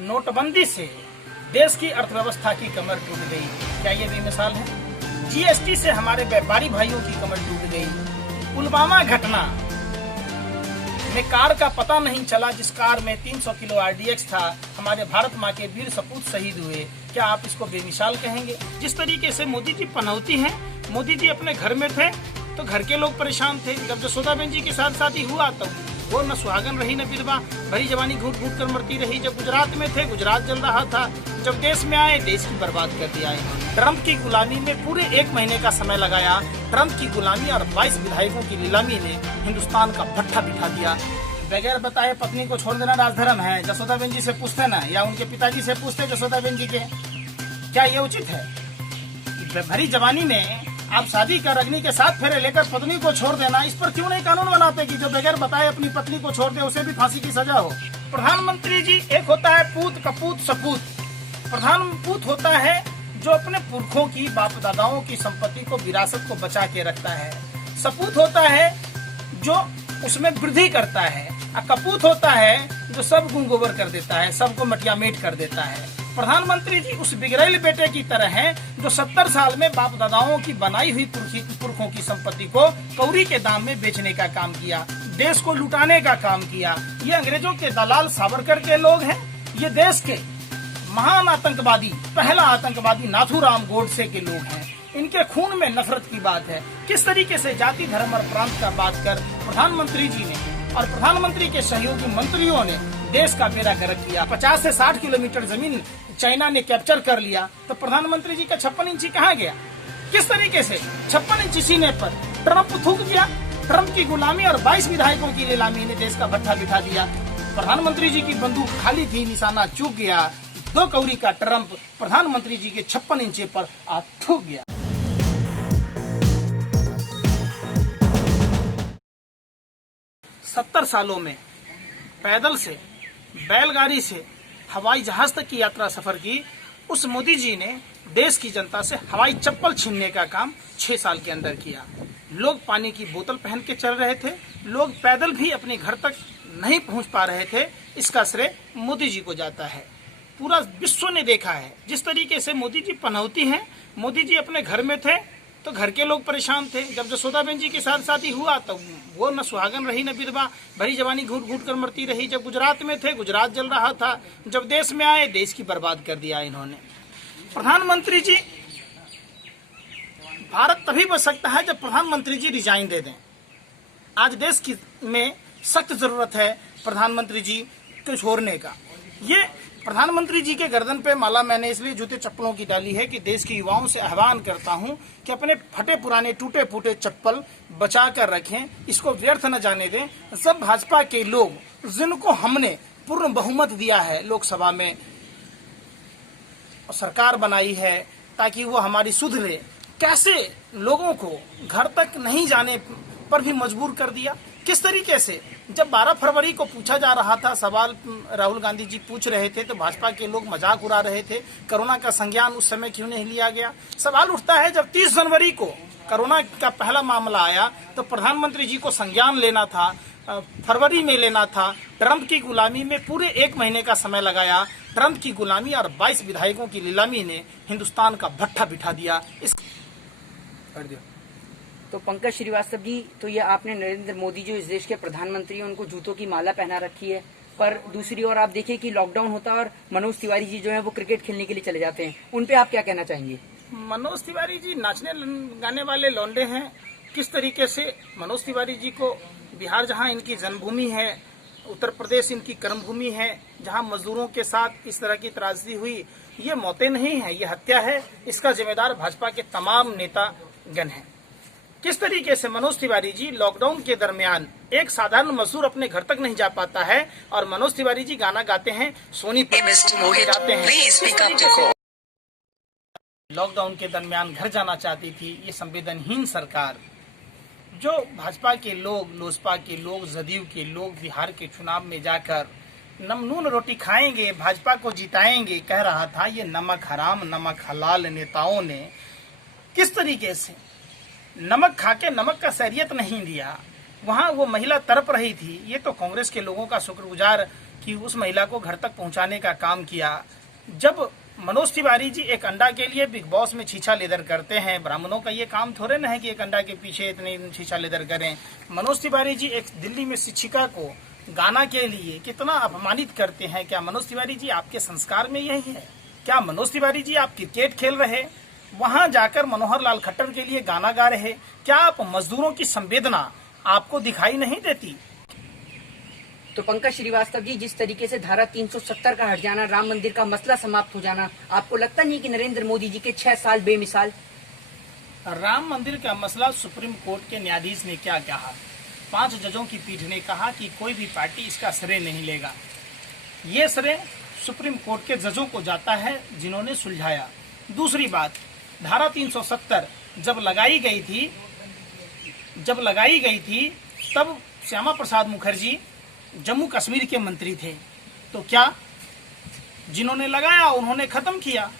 नोटबंदी से देश की अर्थव्यवस्था की कमर टूट गई, क्या ये बेमिसाल है? जीएसटी से हमारे व्यापारी भाइयों की कमर टूट गई। पुलवामा घटना में कार का पता नहीं चला, जिस कार में 300 किलो आरडीएक्स था, हमारे भारत माँ के वीर सपूत शहीद हुए, क्या आप इसको बेमिसाल कहेंगे? जिस तरीके से मोदी जी पनौती हैं, मोदी जी अपने घर में थे तो घर के लोग परेशान थे। जब जसोदाबेन जी के साथ शादी हुआ तो वो न सुहागन रही न विधवा, भरी जवानी घूट घूट कर मरती रही। जब गुजरात में थे, गुजरात जल रहा था। जब देश में आए, देश की बर्बाद कर दिया है। ट्रंप की गुलामी में पूरे 1 महीने का समय लगाया। ट्रंप की गुलामी और 22 विधायकों की नीलामी ने हिंदुस्तान का भट्ठा बिठा दिया। बगैर बताए पत्नी को छोड़ देना राजधर्म है। जसोदाबेन जी से पूछते ना, या उनके पिताजी से पूछते जसोदाबेन जी के, क्या ये उचित है? भरी जवानी में आप शादी कर अग्नि के साथ फेरे लेकर पत्नी को छोड़ देना, इस पर क्यों नहीं कानून बनाते कि जो बगैर बताए अपनी पत्नी को छोड़ दे उसे भी फांसी की सजा हो? प्रधानमंत्री जी, एक होता है पूत कपूत सपूत। प्रधानपूत होता है जो अपने पुरखों की, बाप दादाओं की संपत्ति को, विरासत को बचा के रखता है। सपूत होता है जो उसमें वृद्धि करता है। कपूत होता है जो सब गुण गोबर कर देता है, सबको मटिया मेट कर देता है। प्रधानमंत्री जी उस बिगड़ैल बेटे की तरह हैं जो 70 साल में बाप दादाओं की बनाई हुई पुरखों की संपत्ति को कौड़ी के दाम में बेचने का काम किया, देश को लुटाने का काम किया। ये अंग्रेजों के दलाल सावरकर के लोग हैं। ये देश के महान आतंकवादी, पहला आतंकवादी नाथूराम गोडसे के लोग हैं। इनके खून में नफरत की बात है। किस तरीके से जाति, धर्म और प्रांत का बात कर प्रधानमंत्री जी ने और प्रधानमंत्री के सहयोगी मंत्रियों ने देश का बेड़ा गर्क किया। 50 से 60 किलोमीटर जमीन चाइना ने कैप्चर कर लिया, तो प्रधानमंत्री जी का 56 इंची कहाँ गया? किस तरीके से 56 इंची सीने पर ट्रंप थूक गया। ट्रंप की गुलामी और 22 विधायकों की नीलामी ने देश का भट्ठा बिठा दिया। प्रधानमंत्री जी की बंदूक खाली थी, निशाना चूक गया। 2 कौड़ी का ट्रंप प्रधानमंत्री जी के 56 इंची पर आ थूक गया। 70 सालों में पैदल से, बैलगाड़ी से, हवाई जहाज तक की यात्रा सफर की उस मोदी जी ने देश की जनता से हवाई चप्पल छीनने का काम 6 साल के अंदर किया। लोग पानी की बोतल पहन के चल रहे थे, लोग पैदल भी अपने घर तक नहीं पहुंच पा रहे थे। इसका श्रेय मोदी जी को जाता है। पूरा विश्व ने देखा है जिस तरीके से मोदी जी पनौती हैं। मोदी जी अपने घर में थे तो घर के लोग परेशान थे। जब जसोदाबेन जी के साथ शादी हुआ तो वो न सुहागन रही न विधवा, भरी जवानी घूट घूट कर मरती रही। जब गुजरात में थे, गुजरात जल रहा था। जब देश में आए, देश की बर्बाद कर दिया इन्होंने। प्रधानमंत्री जी, भारत तभी बच सकता है जब प्रधानमंत्री जी रिजाइन दे दें। आज देश की में सख्त जरूरत है प्रधानमंत्री जी को छोड़ने का। ये प्रधानमंत्री जी के गर्दन पे माला मैंने इसलिए जूते चप्पलों की डाली है कि देश के युवाओं से आह्वान करता हूं कि अपने फटे पुराने टूटे फूटे चप्पल बचा कर रखें, इसको व्यर्थ न जाने दें। सब भाजपा के लोग जिनको हमने पूर्ण बहुमत दिया है लोकसभा में, सरकार बनाई है ताकि वो हमारी सुधरे, कैसे लोगों को घर तक नहीं जाने पर भी मजबूर कर दिया। किस तरीके से जब 12 फरवरी को पूछा जा रहा था सवाल, राहुल गांधी जी पूछ रहे थे तो भाजपा के लोग मजाक उड़ा रहे थे। कोरोना का संज्ञान उस समय क्यों नहीं लिया गया? सवाल उठता है जब 30 जनवरी को कोरोना का पहला मामला आया तो प्रधानमंत्री जी को संज्ञान लेना था, फरवरी में लेना था। ट्रंप की गुलामी में पूरे 1 महीने का समय लगाया। ट्रंप की गुलामी और 22 विधायकों की नीलामी ने हिंदुस्तान का भट्ठा बिठा दिया। तो पंकज श्रीवास्तव जी, तो ये आपने नरेंद्र मोदी जो इस देश के प्रधानमंत्री हैं उनको जूतों की माला पहना रखी है, पर दूसरी ओर आप देखिए कि लॉकडाउन होता है और मनोज तिवारी जी जो है वो क्रिकेट खेलने के लिए चले जाते हैं। उन पे आप क्या कहना चाहेंगे? मनोज तिवारी जी नाचने गाने वाले लौंडे हैं। किस तरीके से मनोज तिवारी जी को बिहार, जहां इनकी जन्मभूमि है, उत्तर प्रदेश इनकी कर्मभूमि है, जहां मजदूरों के साथ इस तरह की त्रासदी हुई, ये मौतें नहीं है, ये हत्या है। इसका जिम्मेदार भाजपा के तमाम नेतागण हैं। किस तरीके से मनोज तिवारी जी लॉकडाउन के दरमियान, एक साधारण मजदूर अपने घर तक नहीं जा पाता है और मनोज तिवारी जी गाना गाते हैं, सोनीपत जाते हैं। लॉकडाउन के दरमियान घर जाना चाहती थी ये संवेदनहीन सरकार। जो भाजपा के लोग, लोजपा के लोग, जदयू के लोग बिहार के चुनाव में जाकर नून रोटी खाएंगे, भाजपा को जिताएंगे कह रहा था, ये नमक हराम नमक हलाल नेताओं ने किस तरीके से नमक खाके नमक का सैरियत नहीं दिया। वहां वो महिला तड़प रही थी। ये तो कांग्रेस के लोगों का शुक्रगुजार कि उस महिला को घर तक पहुंचाने का काम किया। जब मनोज तिवारी जी एक अंडा के लिए बिग बॉस में छीछा लेदर करते हैं, ब्राह्मणों का ये काम थोड़े ना है कि एक अंडा के पीछे इतने छीछा लेदर करें। मनोज तिवारी जी एक दिल्ली में शिक्षिका को गाना के लिए कितना अपमानित करते हैं। क्या मनोज तिवारी जी आपके संस्कार में यही है? क्या मनोज तिवारी जी आप क्रिकेट खेल रहे, वहां जाकर मनोहर लाल खट्टर के लिए गाना गा रहे? क्या आप मजदूरों की संवेदना आपको दिखाई नहीं देती? तो पंकज श्रीवास्तव जी, जिस तरीके से धारा 370 का हट जाना, राम मंदिर का मसला समाप्त हो जाना, आपको लगता नहीं कि नरेंद्र मोदी जी के 6 साल बेमिसाल? राम मंदिर का मसला सुप्रीम कोर्ट के न्यायाधीश ने क्या कहा? 5 जजों की पीठ ने कहा कि कोई भी पार्टी इसका श्रेय नहीं लेगा। ये श्रेय सुप्रीम कोर्ट के जजों को जाता है जिन्होंने सुलझाया। दूसरी बात, धारा 370 जब लगाई गई थी तब श्यामा प्रसाद मुखर्जी जम्मू कश्मीर के मंत्री थे। तो क्या जिन्होंने लगाया उन्होंने खत्म किया?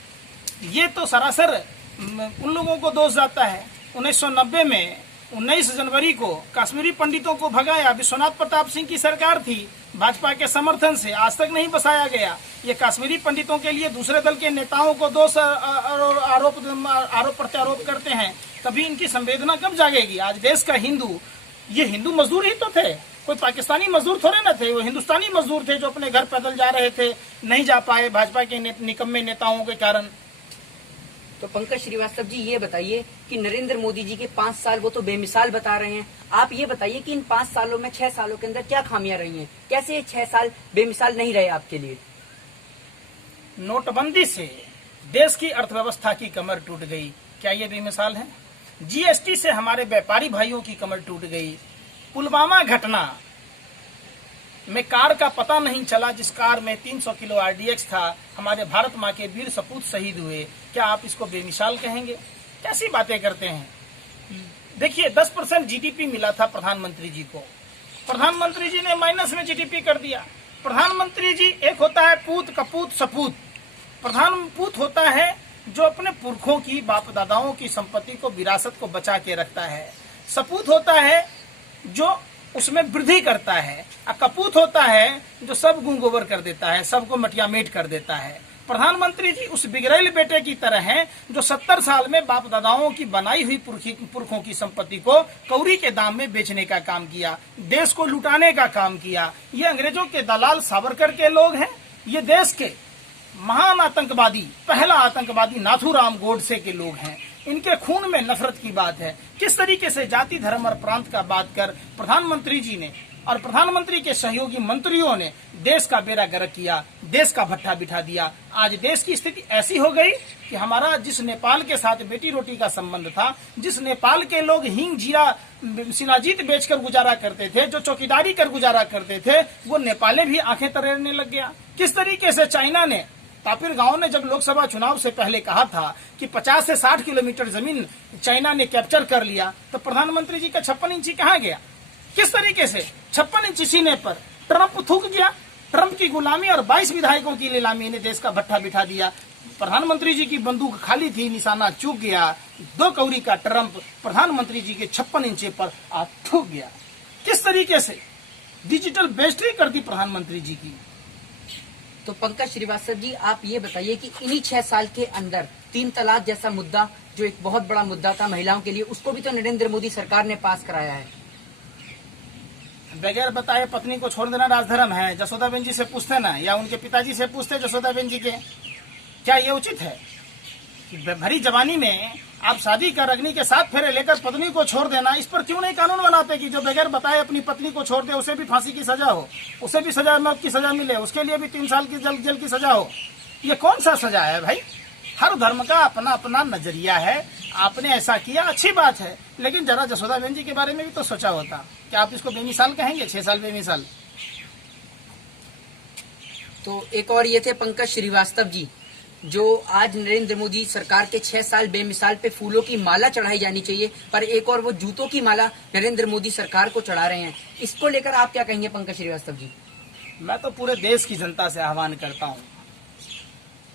ये तो सरासर उन लोगों को दोष जाता है। 1990 में 19 जनवरी को कश्मीरी पंडितों को भगाया, विश्वनाथ प्रताप सिंह की सरकार थी, भाजपा के समर्थन से आज तक नहीं बसाया गया। ये कश्मीरी पंडितों के लिए दूसरे दल के नेताओं को दोष आरोप प्रत्यारोप करते हैं, तभी इनकी संवेदना कब जागेगी? आज देश का हिंदू, ये हिंदू मजदूर ही तो थे, कोई पाकिस्तानी मजदूर थोड़े न थे, वो हिंदुस्तानी मजदूर थे जो अपने घर पैदल जा रहे थे, नहीं जा पाए भाजपा के निकम्मे नेताओं के कारण। तो पंकज श्रीवास्तव जी, ये बताइए कि नरेंद्र मोदी जी के 5 साल वो तो बेमिसाल बता रहे हैं, आप ये बताइए कि इन 5 सालों में 6 सालों के अंदर क्या खामियां रही हैं? कैसे ये 6 साल बेमिसाल नहीं रहे आपके लिए? नोटबंदी से देश की अर्थव्यवस्था की कमर टूट गई, क्या ये बेमिसाल है? जीएसटी से हमारे व्यापारी भाइयों की कमर टूट गई। पुलवामा घटना में कार का पता नहीं चला, जिस कार में 300 किलो आरडीएक्स था, हमारे भारत माँ के वीर सपूत शहीद हुए, क्या आप इसको बेमिसाल कहेंगे? कैसी बातें करते हैं? देखिए 10% जीडीपी मिला था प्रधानमंत्री जी को, प्रधानमंत्री जी ने माइनस में जीडीपी कर दिया। प्रधानमंत्री जी, एक होता है पूत कपूत सपूत, प्रधानपूत होता है जो अपने पुरखों की बाप दादाओं की संपत्ति को, विरासत को बचा के रखता है। सपूत होता है जो उसमें वृद्धि करता है, और कपूत होता है जो सब गुण गोबर कर देता है, सबको मटिया मेट कर देता है। प्रधानमंत्री जी उस बिगड़ैल बेटे की तरह हैं जो 70 साल में बाप दादाओं की बनाई हुई पुरखों की संपत्ति को कौड़ी के दाम में बेचने का काम किया, देश को लुटाने का काम किया। ये अंग्रेजों के दलाल सावरकर के लोग हैं। ये देश के महान आतंकवादी, पहला आतंकवादी नाथूराम गोडसे के लोग हैं। इनके खून में नफरत की बात है। किस तरीके से जाति धर्म और प्रांत का बात कर प्रधानमंत्री जी ने और प्रधानमंत्री के सहयोगी मंत्रियों ने देश का बेड़ा गर्क किया, देश का भट्ठा बिठा दिया। आज देश की स्थिति ऐसी हो गई कि हमारा जिस नेपाल के साथ बेटी रोटी का संबंध था, जिस नेपाल के लोग हींग जीरा शिलाजीत बेचकर गुजारा करते थे, जो चौकीदारी कर गुजारा करते थे, वो नेपाले भी आंखें तरेरने लग गया। किस तरीके से चाइना ने, तापिर गांव ने जब लोकसभा चुनाव से पहले कहा था कि 50 से 60 किलोमीटर जमीन चाइना ने कैप्चर कर लिया, तो प्रधानमंत्री जी का 56 इंची कहाँ गया? किस तरीके से 56 इंची सीने पर ट्रंप थूक गया। ट्रंप की गुलामी और 22 विधायकों की नीलामी ने देश का भट्ठा बिठा दिया। प्रधानमंत्री जी की बंदूक खाली थी, निशाना चूक गया। 2 कौड़ी का ट्रंप प्रधानमंत्री जी के 56 इंची पर थूक गया। किस तरीके से डिजिटल बेस्ट्री कर दी प्रधानमंत्री जी की। तो पंकज श्रीवास्तव जी, आप ये बताइए कि इन्हीं 6 साल के अंदर 3 तलाक जैसा मुद्दा, जो एक बहुत बड़ा मुद्दा था महिलाओं के लिए, उसको भी तो नरेंद्र मोदी सरकार ने पास कराया है। बगैर बताए पत्नी को छोड़ देना राजधर्म है। जसोदाबेन जी से पूछते ना, या उनके पिताजी से पूछते जसोदाबेन जी के, क्या ये उचित है कि भरी जवानी में आप शादी कर अग्नि के 7 फेरे लेकर पत्नी को छोड़ देना? इस पर क्यों नहीं कानून बनाते कि जो बगैर बताए अपनी पत्नी को छोड़ दे उसे भी फांसी की सजा हो, उसे भी सजा मौत की सजा मिले, उसके लिए भी 3 साल की जेल की सजा हो? ये कौन सा सजा है भाई? हर धर्म का अपना अपना नजरिया है। आपने ऐसा किया, अच्छी बात है, लेकिन जरा जसोदाबेन जी के बारे में भी तो सोचा होता। क्या आप इसको बेमिसाल कहेंगे? 6 साल बेमिसाल। तो एक और ये थे पंकज श्रीवास्तव जी, जो आज नरेंद्र मोदी सरकार के 6 साल बेमिसाल पे फूलों की माला चढ़ाई जानी चाहिए, पर एक और वो जूतों की माला नरेंद्र मोदी सरकार को चढ़ा रहे हैं। इसको लेकर आप क्या कहेंगे पंकज श्रीवास्तव जी? मैं तो पूरे देश की जनता से आह्वान करता हूँ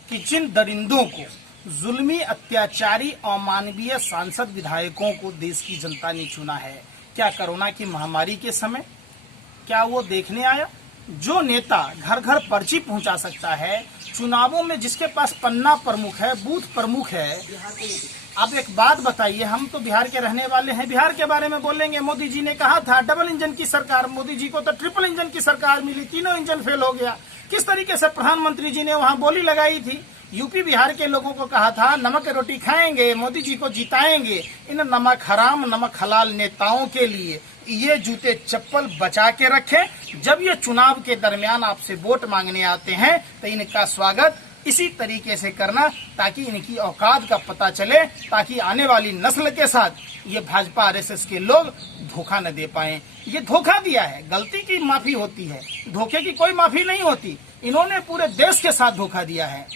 कि जिन दरिंदों को, जुल्मी अत्याचारी अमानवीय सांसद विधायकों को देश की जनता ने चुना है, क्या कोरोना की महामारी के समय क्या वो देखने आया? जो नेता घर घर पर्ची पहुंचा सकता है, चुनावों में जिसके पास पन्ना प्रमुख है, बूथ प्रमुख है। अब एक बात बताइए, हम तो बिहार के रहने वाले हैं, बिहार के बारे में बोलेंगे। मोदी जी ने कहा था डबल इंजन की सरकार, मोदी जी को तो ट्रिपल इंजन की सरकार मिली, तीनों इंजन फेल हो गया। किस तरीके से प्रधानमंत्री जी ने वहां बोली लगाई थी। यूपी बिहार के लोगों को कहा था नमक रोटी खाएंगे, मोदी जी को जिताएंगे। इन नमक हराम नमक हलाल नेताओं के लिए ये जूते चप्पल बचा के रखें। जब ये चुनाव के दरमियान आपसे वोट मांगने आते हैं तो इनका स्वागत इसी तरीके से करना, ताकि इनकी औकात का पता चले, ताकि आने वाली नस्ल के साथ ये भाजपा आरएसएस के लोग धोखा न दे पाए। ये धोखा दिया है, गलती की माफी होती है, धोखे की कोई माफी नहीं होती। इन्होंने पूरे देश के साथ धोखा दिया है।